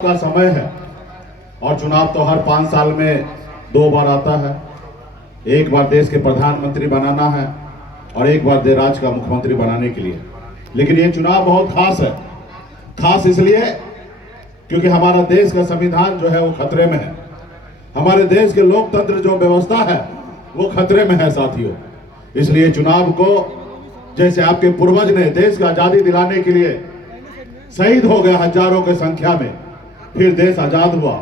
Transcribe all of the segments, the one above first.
का समय है और चुनाव तो हर 5 साल में 2 बार आता है। एक बार देश के प्रधानमंत्री बनाना है और एक बार राज्य का मुख्यमंत्री बनाने के लिए। लेकिन ये चुनाव बहुत खास है। खास इसलिए क्योंकि हमारा देश का संविधान जो है वो खतरे में है। हमारे देश के लोकतंत्र जो व्यवस्था है वो खतरे में है साथियों। इसलिए चुनाव को, जैसे आपके पूर्वज ने देश को आजादी दिलाने के लिए शहीद हो गए हजारों की संख्या में, फिर देश आजाद हुआ,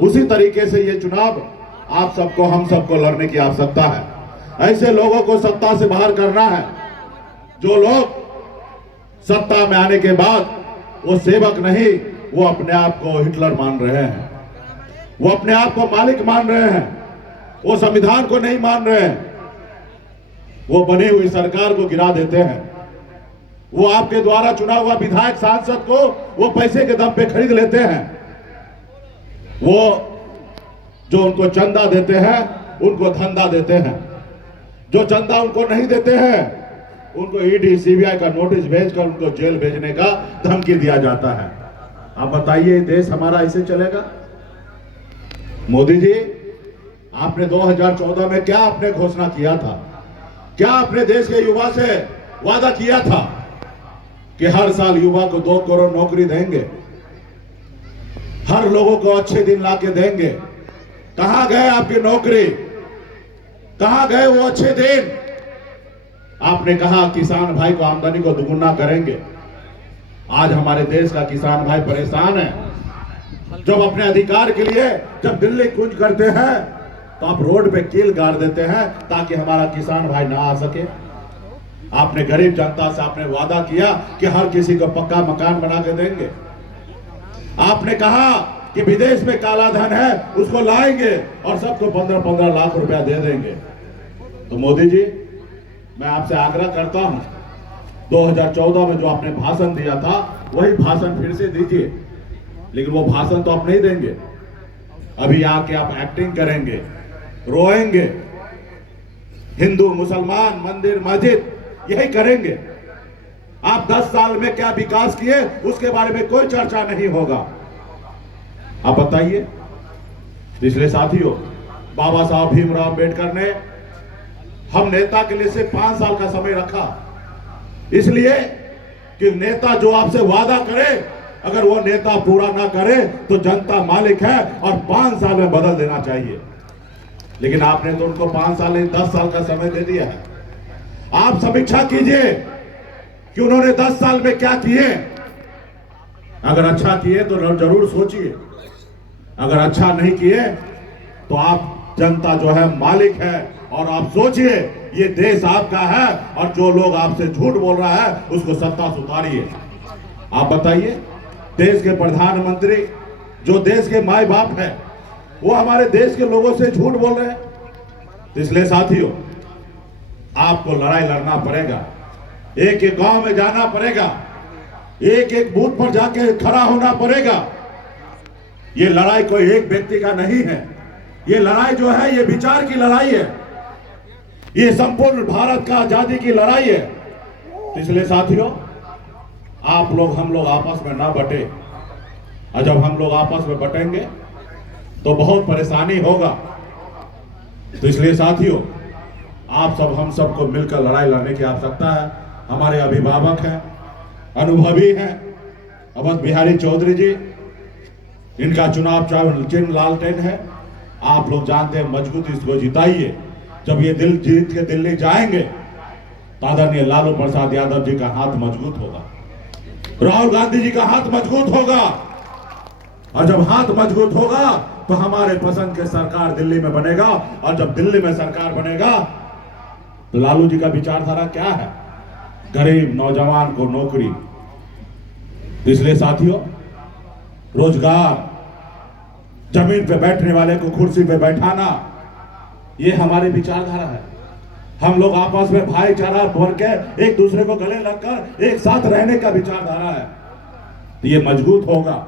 उसी तरीके से ये चुनाव आप सबको, हम सबको लड़ने की आवश्यकता है। ऐसे लोगों को सत्ता से बाहर करना है जो लोग सत्ता में आने के बाद वो सेवक नहीं, वो अपने आप को हिटलर मान रहे हैं, वो अपने आप को मालिक मान रहे हैं, वो संविधान को नहीं मान रहे हैं, वो बनी हुई सरकार को गिरा देते हैं, वो आपके द्वारा चुना हुआ विधायक सांसद को वो पैसे के दम पे खरीद लेते हैं, वो जो उनको चंदा देते हैं उनको धंधा देते हैं, जो चंदा उनको नहीं देते हैं उनको ईडी सीबीआई का नोटिस भेजकर उनको जेल भेजने का धमकी दिया जाता है। आप बताइए देश हमारा ऐसे चलेगा? मोदी जी, आपने 2014 में क्या आपने घोषणा किया था? क्या अपने देश के युवा से वादा किया था कि हर साल युवा को 2 करोड़ नौकरी देंगे, हर लोगों को अच्छे दिन लाके देंगे? कहां गए आपकी नौकरी? कहां गए वो अच्छे दिन? आपने कहा किसान भाई को आमदनी को दुगुना करेंगे। आज हमारे देश का किसान भाई परेशान है। जब अपने अधिकार के लिए जब दिल्ली कूच करते हैं तो आप रोड पे कील गाड़ देते हैं ताकि हमारा किसान भाई ना आ सके। आपने गरीब जनता से आपने वादा किया कि हर किसी को पक्का मकान बना के देंगे। आपने कहा कि विदेश में काला धन है उसको लाएंगे और सबको 15-15 लाख रुपया दे देंगे। तो मोदी जी, मैं आपसे आग्रह करता हूं, 2014 में जो आपने भाषण दिया था वही भाषण फिर से दीजिए। लेकिन वो भाषण तो आप नहीं देंगे, अभी आके आप एक्टिंग करेंगे, रोएंगे, हिंदू मुसलमान मंदिर मस्जिद यही करेंगे। आप 10 साल में क्या विकास किए उसके बारे में कोई चर्चा नहीं होगा। आप बताइए। इसलिए साथियों, बाबा साहब भीमराव अंबेडकर ने हम नेता के लिए सिर्फ 5 साल का समय रखा, इसलिए कि नेता जो आपसे वादा करे अगर वो नेता पूरा ना करे तो जनता मालिक है और 5 साल में बदल देना चाहिए। लेकिन आपने तो उनको 5 साल नहीं 10 साल का समय दे दिया है। आप समीक्षा कीजिए कि उन्होंने 10 साल में क्या किए। अगर अच्छा किए तो जरूर सोचिए, अगर अच्छा नहीं किए तो आप, जनता जो है मालिक है और आप सोचिए ये देश आपका है और जो लोग आपसे झूठ बोल रहा है उसको सत्ता से उतारिए। आप बताइए, देश के प्रधानमंत्री जो देश के माई बाप है वो हमारे देश के लोगों से झूठ बोल रहे हैं। इसलिए साथियों, आपको लड़ाई लड़ना पड़ेगा, एक एक गांव में जाना पड़ेगा, एक एक बूथ पर जाके खड़ा होना पड़ेगा। ये लड़ाई कोई एक व्यक्ति का नहीं है, ये लड़ाई जो है ये विचार की लड़ाई है, ये संपूर्ण भारत का आजादी की लड़ाई है। तो इसलिए साथियों, आप लोग हम लोग आपस में ना बटे, और जब हम लोग आपस में बटेंगे तो बहुत परेशानी होगा। तो इसलिए साथियों, आप सब हम सबको मिलकर लड़ाई लड़ने की आवश्यकता है। हमारे अभिभावक हैं, अनुभवी हैं, अवध बिहारी चौधरी जी, इनका चुनाव चिन्ह लालटेन है। आप लोग जानते हैं, मजबूती इसको जिताइए। जब ये दिल जीत के दिल्ली जाएंगे तो आदरणीय लालू प्रसाद यादव जी का हाथ मजबूत होगा, राहुल गांधी जी का हाथ मजबूत होगा, और जब हाथ मजबूत होगा तो हमारे पसंद के सरकार दिल्ली में बनेगा। और जब दिल्ली में सरकार बनेगा तो लालू जी का विचारधारा क्या है? गरीब नौजवान को नौकरी। इसलिए साथियों, रोजगार, जमीन पे बैठने वाले को कुर्सी पे बैठाना, ये हमारी विचारधारा है। हम लोग आपस में भाईचारा भर के एक दूसरे को गले लगकर एक साथ रहने का विचारधारा है, तो ये मजबूत होगा।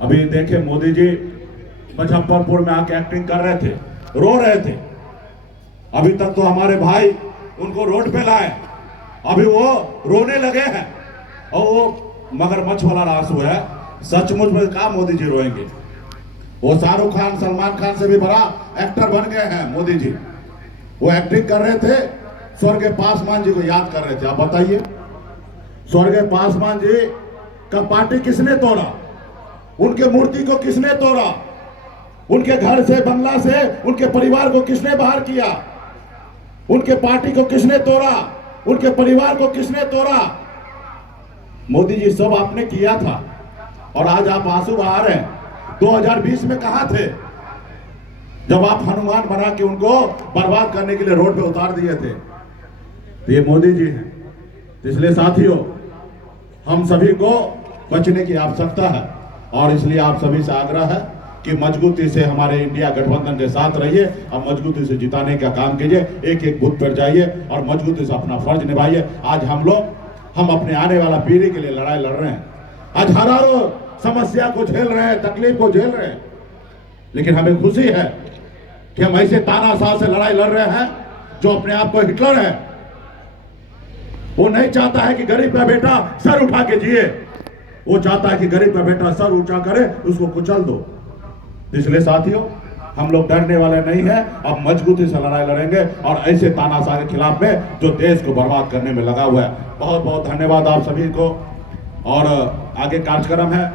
अभी देखे मोदी जी मुजफ्फरपुर में आके एक्टिंग कर रहे थे, रो रहे थे। अभी तक तो हमारे भाई उनको रोड पे लाए, अभी वो रोने लगे हैं और वो मगरमच्छ वाला आंसू है सचमुच में कहा मोदी जी रोएंगे? वो शाहरुख खान सलमान खान से भी बड़ा एक्टर बन गए हैं मोदी जी। वो एक्टिंग कर रहे थे, स्वर्गीय पासवान जी को याद कर रहे थे। आप बताइए, स्वर्गीय पासवान जी का पार्टी किसने तोड़ा? उनके मूर्ति को किसने तोड़ा? उनके घर से, बंगला से उनके परिवार को किसने बाहर किया? उनके पार्टी को किसने तोड़ा? उनके परिवार को किसने तोड़ा? मोदी जी सब आपने किया था, और आज आप आंसू बहा रहे हैं। 2020 में कहां थे जब आप हनुमान बना के उनको बर्बाद करने के लिए रोड पे उतार दिए थे? तो ये मोदी जी हैं। इसलिए साथियों, हम सभी को बचने की आवश्यकता है, और इसलिए आप सभी से आग्रह है कि मजबूती से हमारे इंडिया गठबंधन के साथ रहिए और मजबूती से जिताने का काम कीजिए। एक एक बूथ पर जाइए और मजबूती से अपना फर्ज निभाइए। आज हम अपने आने वाला पीढ़ी के लिए लड़ाई लड़ रहे हैं। आज हजारों समस्या को झेल रहे हैं, तकलीफ को झेल रहे हैं, लेकिन हमें खुशी है कि हम ऐसे तानाशाह से लड़ाई लड़ रहे हैं जो अपने आप को हिटलर है। वो नहीं चाहता है कि गरीब का बेटा सर उठा के जिए, वो चाहता है कि गरीब का बेटा सर ऊंचा करे, उसको कुचल दो। इसलिए साथियों, हम लोग डरने वाले नहीं हैं। अब मजबूती से लड़ाई लड़ेंगे और ऐसे तानाशाह के खिलाफ में जो देश को बर्बाद करने में लगा हुआ है। बहुत बहुत धन्यवाद आप सभी को, और आगे कार्यक्रम है।